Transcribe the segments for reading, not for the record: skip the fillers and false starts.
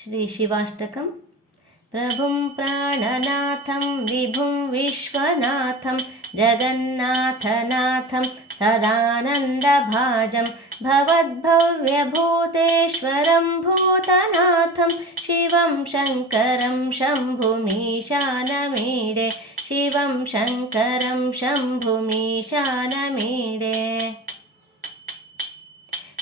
श्रीशिवाष्टकम्। प्रभुं प्राणनाथं विभुं विश्वनाथं जगन्नाथनाथं सदानन्दभाजं भवद्भव्यभूतेश्वरं भूतनाथं शिवं शङ्करं शम्भुमीशानमीडे शिवं शङ्करं शम्भुमीशानमीडे।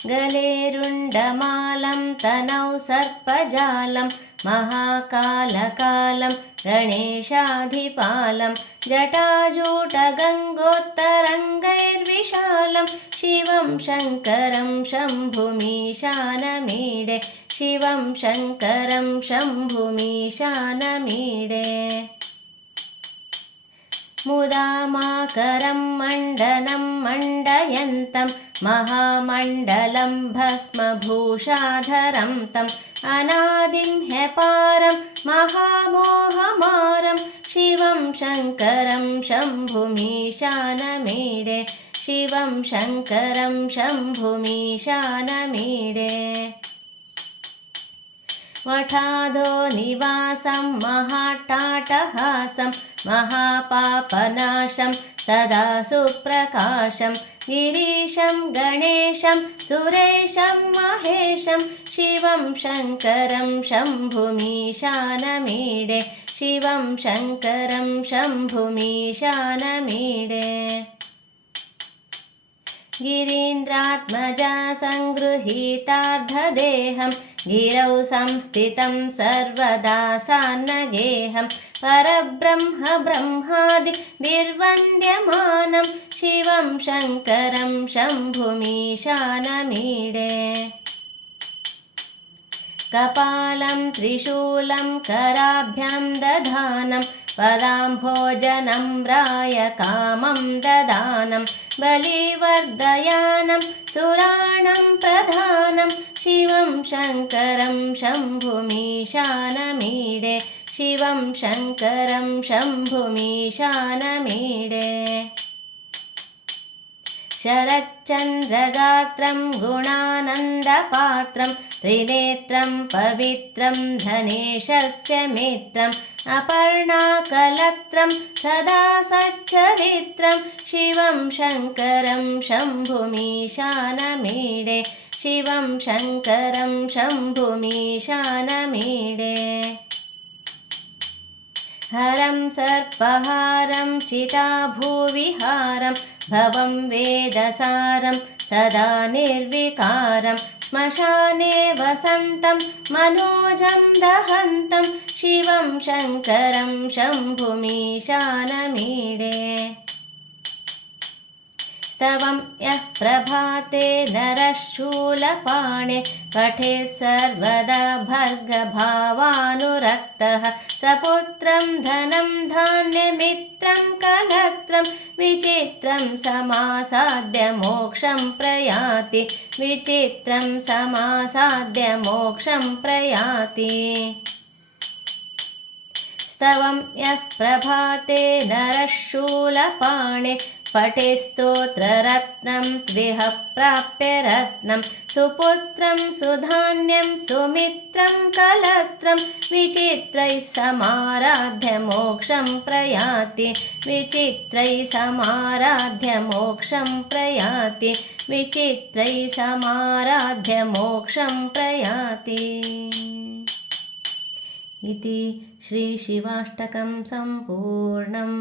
गलेरुण्डमालं तनौ सर्पजालं महाकालकालं गणेशाधिपालं जटाजूटगङ्गोत्तरङ्गैर्विशालं शिवं शङ्करं शम्भुमीशानमीडे शिवं शङ्करं शम्भुमीशानमीडे। मुदामाकरं मण्डनं मण्डयन्तं महामण्डलं भस्मभूषाधरं तम् अनादिं ह्यपारं महामोहमारं शिवं शङ्करं शम्भुमीशानमीडे शिवं शङ्करं शम्भुमीशानमीडे। मठादो निवासं महाट्टाटहासं महापापनाशं सदा सुप्रकाशं गिरीशं गणेशं सुरेशं महेशं शिवं शङ्करं शम्भुमीशानमीडे शिवं शङ्करं शम्भुमीशानमीडे। गिरीन्द्रात्मजा सङ्गृहीतार्धदेहं गिरौ संस्थितं सर्वदा सान्नगेहं परब्रह्म ब्रह्मादिभिर्वन्द्यमानं शिवं शङ्करं शम्भुमीशानमीडे। कपालं त्रिशूलं कराभ्यां दधानं पदाम्भोजनं रायकामं ददानं बलिवर्धयानं सुराणं प्रधानं शिवं शङ्करं शम्भुमीशानमीडे शिवं शङ्करं शम्भुमीशानमीडे। शरच्चन्द्रगात्रं गुणानन्दपात्रं त्रिनेत्रं पवित्रं धनेशस्य मित्रम् अपर्णाकलत्रं सदा सच्चरित्रं शिवं शङ्करं शम्भुमीशानमीडे शिवं शङ्करं शम्भुमीशानमीडे। हरं सर्पहारं चिताभूविहारं भवं वेदसारं सदा निर्विकारं श्मशाने वसन्तं मनोजं दहन्तं शिवं शङ्करं शम्भुमीशानमीडे। स्तवं यः प्रभाते नरः शूलपाणे पठेत् सर्वदा भर्गभावानुरक्तः सपुत्रं धनं धान्यमित्रं कलत्रं विचित्रं समासाद्य मोक्षं प्रयाति विचित्रं समासाद्य मोक्षं प्रयाति। स्तवं यः प्रभाते नरः शूलपाणे पठे स्तोत्ररत्नं त्विह प्राप्य रत्नं सुपुत्रं सुधान्यं सुमित्रं कलत्रं विचित्रैः समाराध्य मोक्षं प्रयाति विचित्रैः समाराध्य मोक्षं प्रयाति विचित्रैः समाराध्य मोक्षं प्रयाति। इति श्रीशिवाष्टकं सम्पूर्णम्।